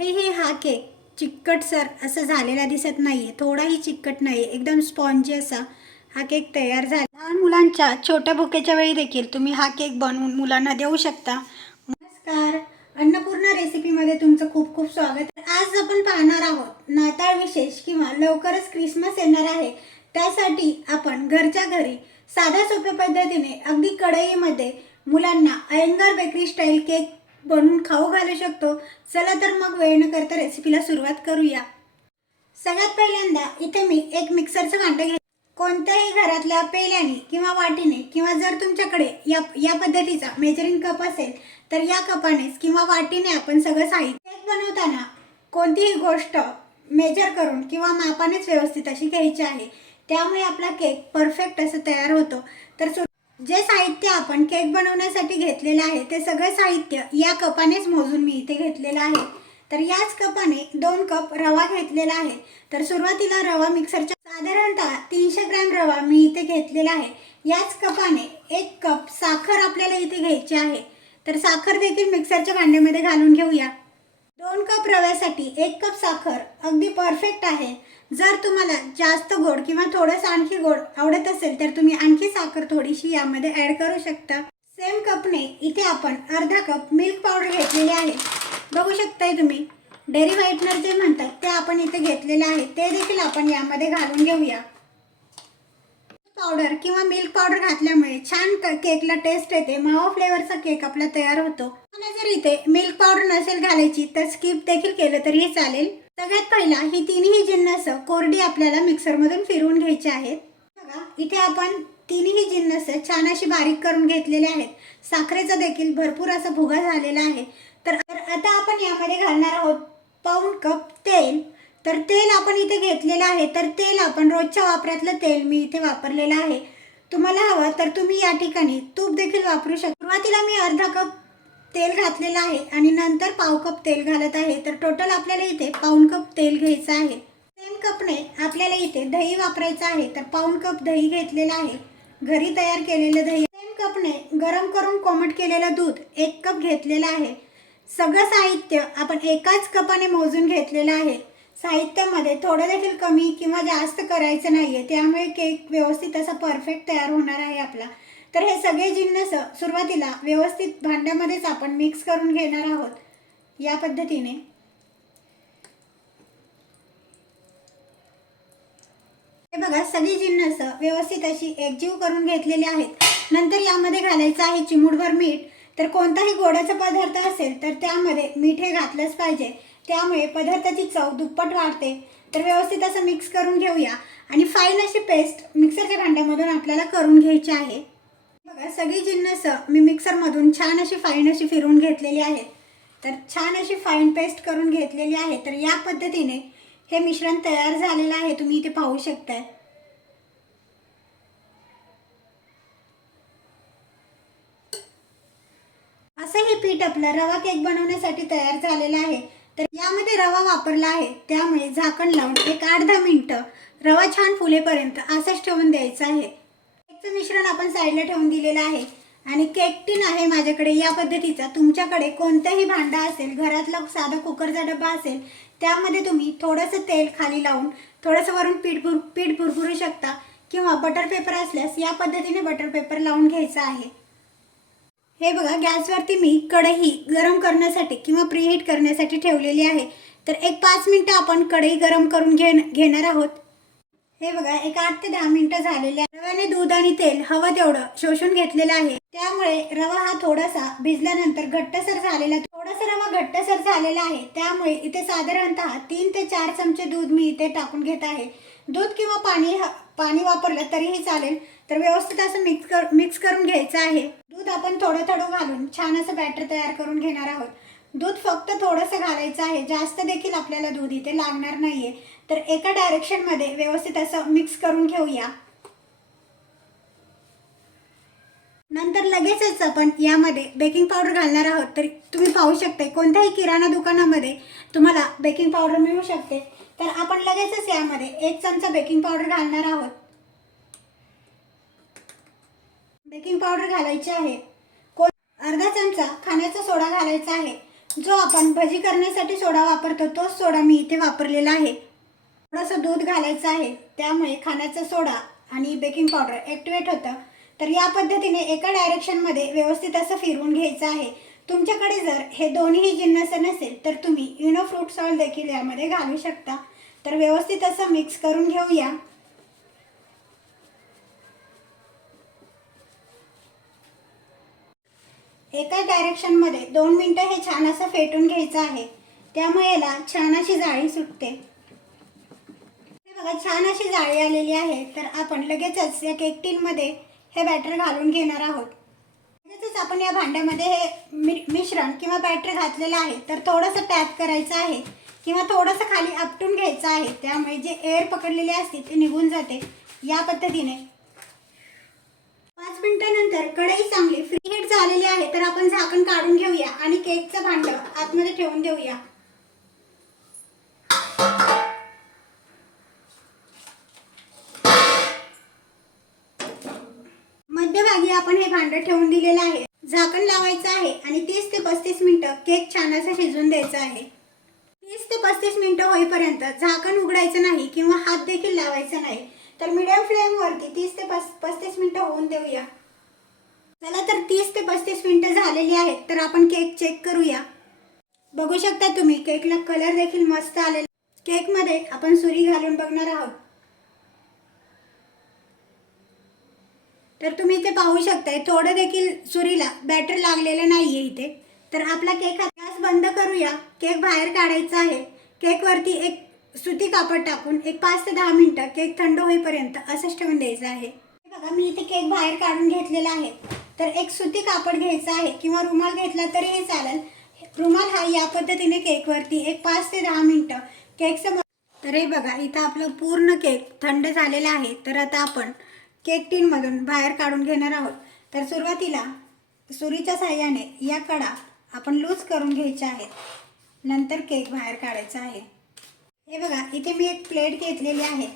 कुठेही हा केक चिकटसर असं झालेला दिसत नाही आहे थोडाही चिकट नाही एकदम स्पॉन्जी असा हा केक तयार झाला. लहान मुलांच्या छोट्या भुकेच्या वेळी देखील तुम्ही हा केक बनवून मुलांना देऊ शकता. नमस्कार. अन्नपूर्णा रेसिपीमध्ये तुमचं खूप खूप स्वागत. आज आपण पाहणार आहोत नाताळ विशेष किंवा लवकरच क्रिसमस येणार आहे. त्यासाठी आपण घरच्या घरी साध्या सोप्या पद्धतीने अगदी कढईमध्ये मुलांना अयंगार बेकरी स्टाईल केक बनवून खाऊ घालू शकतो. चला तर मग वेळ न करता रेसिपीला सुरुवात करूया. सगळ्यात पहिल्यांदा इथे मी एक मिक्सरचं भांडं घे कोणत्याही घरातल्या पेल्याने किंवा वाटीने किंवा जर तुमच्याकडे या या पद्धतीचा मेजरिंग कप असेल तर या कपानेच किंवा वाटीने आपण सगळं साहित्य केक बनवताना कोणतीही गोष्ट मेजर करून किंवा मापानेच व्यवस्थित अशी घ्यायची आहे. त्यामुळे आपला केक परफेक्ट असं तयार होतो. तर सु- जे साहित्य आपण केक बनवण्यासाठी घेतलेलं आहे ते सगळं साहित्य या कपानेच मोजून मी इथे घेतलेलं आहे. तर याच कपाने दोन कप रवा घेतलेला आहे. तर सुरुवातीला रवा मिक्सरच्या साधारणतः तीनशे ग्रॅम रवा मी इथे घेतलेला आहे. याच कपाने एक कप साखर आपल्याला इथे घ्यायची आहे. तर साखर देखील मिक्सरच्या भांड्यामध्ये घालून घेऊया. दोन कप रव्यासाठी एक कप साखर अगदी परफेक्ट आहे. जर तुम्हाला जास्त गोड किंवा थोडंसं आणखी गोड आवडत असेल तर तुम्ही आणखी साखर थोडीशी यामध्ये ॲड करू शकता. सेम कपने इथे आपण अर्धा कप मिल्क पावडर घेतलेले आहे. बघू शकताय तुम्ही डेअरी व्हाईटनर जे म्हणतात ते आपण इथे घेतलेले आहे. ते देखील आपण यामध्ये घालून घेऊया. पावडर किंवा मिल्क पावडर घातल्यामुळे छान केकला टेस्ट येते. मावा फ्लेवरचा केक आपला तयार होतो. तुम्हाला जर इथे मिल्क पावडर नसेल घालायची तर स्किप देखील केलं तरीही चालेल. सगळ्यात पहिला ही तिन्ही जिन्नस कोरडी आपल्याला मिक्सरमधून फिरवून घ्यायची आहेत. बघा इथे आपण तिन्ही जिन्नस छान अशी बारीक करून घेतलेले आहेत. साखरेचा देखील भरपूर असा भुगा झालेला आहे. तर तर आता आपण यामध्ये घालणार आहोत पाऊण कप तेल. तर तेल आपण इथे घेतलेलं आहे. तर तेल आपण रोजच्या वापरातलं तेल मी इथे वापरलेलं आहे. तुम्हाला हवं तर तुम्ही या ठिकाणी तूप देखील वापरू शकता सुरुवातीला मी अर्धा कप तेल घातलेलं आहे आणि नंतर पाव कप तेल घालत आहे. तर टोटल आपल्याला इथे पाऊण कप तेल घ्यायचं आहे. सेम कपने आपल्याला इथे दही वापरायचं आहे. तर पाऊन कप दही घेतलेलं आहे. घरी तयार केलेलं दही. सेम कपने गरम करून कोमट केलेलं दूध एक कप घेतलेलं आहे. सगळं साहित्य आपण एकाच कपाने मोजून घेतलेलं आहे. साहित्यामध्ये थोडं देखील कमी किंवा जास्त करायचं नाहीये. त्यामुळे केक व्यवस्थित असा परफेक्ट तयार होणार आहे आपला. तर हे सगळे जिन्नस सुरुवातीला व्यवस्थित भांड्यामध्येच आपण मिक्स करून घेणार आहोत. या पद्धतीने. हे बघा सगळी जिन्नस व्यवस्थित अशी एकजीव करून घेतलेली आहेत. नंतर यामध्ये घालायचं आहे चिमूटभर मीठ. तर कोणताही गोडाचा पदार्थ असेल तर त्यामध्ये मीठ हे घातलंच पाहिजे. त्यामुळे पदार्थाची चव दुप्पट वाढते. तर व्यवस्थित असं मिक्स करून घेऊया. आणि फाईन अशी पेस्ट मिक्सरच्या भांड्यामधून आपल्याला करून घ्यायची आहे. बघा सगळी जिन्नस मी मिक्सरमधून छान अशी फाईन अशी फिरून घेतलेली आहेत. तर छान अशी फाईन पेस्ट करून घेतलेली आहे. तर या पद्धतीने हे मिश्रण तयार झालेलं आहे. तुम्ही इथे पाहू शकताय. असं हे पीठ आपलं रवा केक बनवण्यासाठी तयार झालेलं आहे. तर यामध्ये रवा वापरला आहे. त्यामुळे झाकण लावून एक आठ दहा मिनटं रवा छान फुलेपर्यंत असंच ठेवून द्यायचा आहे. केकचं मिश्रण आपण साईडला ठेवून दिलेलं आहे. आणि केक टीन आहे माझ्याकडे. या पद्धतीचा तुमच्याकडे कोणतंही भांडा असेल घरातला साधा कुकरचा डबा असेल त्यामध्ये तुम्ही थोडंसं तेल खाली लावून थोडंसं वरून पीठ भुर पीठ भुरभुरू शकता किंवा बटर पेपर असल्यास या पद्धतीने बटर पेपर लावून घ्यायचा आहे. हे बघा गॅसवरती मी कढई गरम करण्यासाठी किंवा प्रीहीट करण्यासाठी ठेवलेली आहे. तर एक पाच मिनटं आपण कढई गरम करून घे घेणार आहोत. हे बघा एक आठ ते दहा मिनटं झालेले आहे. रव्याने दूध आणि तेल हवं तेवढं शोषून घेतलेलं आहे. त्यामुळे रवा हा थोडासा भिजल्यानंतर घट्टसर झालेला थोडासा रवा घट्टसर झालेला आहे. त्यामुळे इथे साधारणतः तीन ते चार चमचे दूध मी इथे टाकून घेत आहे. दूध किंवा पाणी ह- पाणी वापरलं तरीही चालेल. तर व्यवस्थित असं मिक्स कर मिक्स करून घ्यायचं आहे. दूध आपण थोडं थोडं घालून छान असं बॅटर तयार करून घेणार आहोत. दूध फक्त थोडंसं घालायचं आहे. जास्त देखील आपल्याला दूध इथे लागणार नाही आहे तर एका डायरेक्शनमध्ये व्यवस्थित असं मिक्स करून घेऊया. नंतर लगेचच आपण यामध्ये बेकिंग पावडर घालणार आहोत. तर तुम्ही पाहू शकता कोणत्याही किराणा दुकानामध्ये तुम्हाला बेकिंग पावडर मिळू शकते. तर आपण लगेचच यामध्ये एक चमचा बेकिंग पावडर घालणार आहोत. बेकिंग पावडर घालायची आहे. कोण अर्धा चमचा खाण्याचा सोडा घालायचा आहे. जो आपण भजी करण्यासाठी सोडा वापरतो तोच सोडा मी इथे वापरलेला आहे. थोडंसं दूध घालायचं आहे. त्यामुळे खाण्याचा सोडा आणि बेकिंग पावडर ॲक्टिवेट होतं. तर या पद्धतीने एका डायरेक्शनमध्ये व्यवस्थित असं फिरवून घ्यायचं आहे. तुमच्याकडे जर हे दोन्ही जिन्नस नसेल तर तुम्ही युनो फ्रूट सॉल्ट देखील यामध्ये घालू शकता. तर व्यवस्थित असं मिक्स करून घेऊया. एकाच डायरेक्शनमध्ये दोन मिनटं हे छान असं फेटून घ्यायचं आहे. त्यामुळे याला छान अशी जाळी सुटते. बघा छान अशी जाळी आलेली आहे. तर आपण लगेचच या केक टीनमध्ये हे बॅटर घालून घेणार आहोत. म्हणजेच आपण या भांड्यामध्ये हे मि मिश्रण किंवा बॅटर घातलेलं आहे. तर थोडंसं टॅप करायचं आहे किंवा थोडंसं खाली आपटून घ्यायचं आहे. त्यामुळे जे एअर पकडलेले असते ते निघून जाते. या पद्धतीने. पाच मिनिटानंतर कढई चांगली फ्री हीट झालेली आहे. तर आपण झाकण काढून घेऊया आणि केकचं भांडं आतमध्ये ठेवून देऊया. आपण हे भांडं ठेवून दिलेलं आहे. झाकण लावायचं आहे आणि तीस ते पस्तीस मिनिटं केक छान असं शिजून द्यायचा आहे. तीस ते पस्तीस मिनिटं होईपर्यंत झाकण उघडायचं नाही किंवा हात देखील लावायचा नाही. तर मिडियम फ्लेमवरती तीस ते पस पस्तीस मिनिटं होऊन देऊया. चला तर तीस ते पस्तीस मिनिटं झालेली आहेत तर आपण केक चेक करूया. बघू शकता तुम्ही केकला कलर देखील मस्त आलेला केकमध्ये आपण सुरी घालून बघणार आहोत. तर तुम्ही इथे पाहू शकताय थोडं देखील सुरीला बॅटर लागलेलं नाही आहे इथे. तर आपला केक हा गॅस बंद करूया. केक बाहेर काढायचा आहे. केकवरती एक सुती कापड टाकून एक पाच ते दहा मिनटं केक थंड होईपर्यंत असंच ठेवून द्यायचं आहे. हे बघा मी इथे केक बाहेर काढून घेतलेला आहे. तर एक सुती कापड घ्यायचं आहे किंवा रुमाल घेतला तरीही चालेल. रुमाल हा या पद्धतीने केकवरती एक पाच ते दहा मिनटं केकचं तर हे बघा इथं आपलं पूर्ण केक थंड झालेला आहे. तर आता आपण केक टीनमधून बाहेर काढून घेणार आहोत. तर सुरुवातीला सुरीच्या साह्याने या कडा आपण लूज करून घ्यायच्या आहेत. नंतर केक बाहेर काढायचा आहे. हे बघा इथे मी एक प्लेट घेतलेली आहे.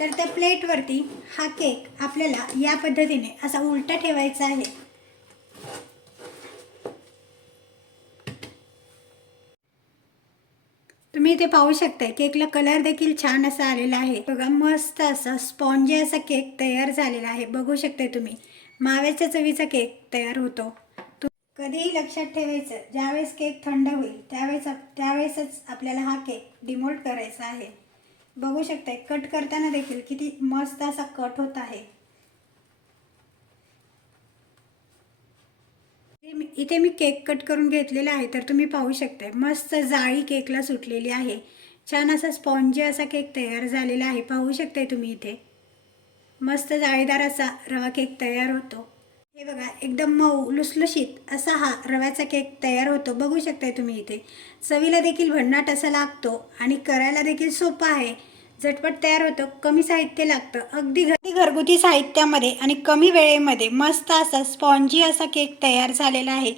तर त्या प्लेटवरती हा केक आपल्याला या पद्धतीने असा उलटा ठेवायचा आहे. तुम्ही इथे पाहू शकताय केकला कलर देखील छान असा आलेला आहे. बघा मस्त असा स्पॉन्जी असा केक तयार झालेला आहे. बघू शकताय तुम्ही माव्याच्या चवीचा केक तयार होतो. कधीही लक्षात ठेवायचं ज्यावेळेस केक थंड होईल त्यावेळेस त्यावेळेसच आपल्याला हा केक डिमोल्ड करायचा आहे. बघू शकताय कट करताना देखील किती मस्त असा कट होत आहे. मी- इथे मी केक कट करून घेतलेला आहे तर तुम्ही पाहू शकताय. मस्त जाळी केकला सुटलेली आहे. छान असा स्पॉन्जी असा केक तयार झालेला आहे. पाहू शकताय तुम्ही इथे. मस्त जाळीदार असा रवा केक तयार होतो. हे बघा एकदम मऊ लुसलुशीत असा हा रव्याचा केक तयार होतो. बघू शकताय तुम्ही इथे. चवीला देखील भन्नाट असा लागतो आणि करायला देखील सोपा आहे. झटपट तयार होतं कमी साहित्य लागतं. अगदी घरी घरगुती साहित्यामध्ये आणि कमी वेळेमध्ये मस्त असा स्पॉन्जी असा केक तयार झालेला आहे.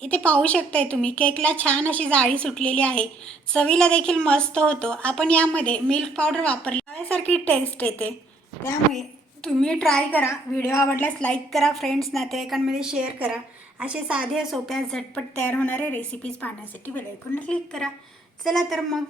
इथे पाहू शकताय तुम्ही केकला छान अशी जाळी सुटलेली आहे. चवीला देखील मस्त होतो. आपण यामध्ये मिल्क पावडर वापरल्यासारखी टेस्ट येते. त्यामुळे तुम्ही ट्राय करा. व्हिडिओ आवडल्यास लाईक करा फ्रेंड्स नातेवाईकांमध्ये शेअर करा. असे साध्या सोप्या झटपट तयार होणारे रेसिपीज पाहण्यासाठी बेलायकॉनला क्लिक करा. चला तर मग.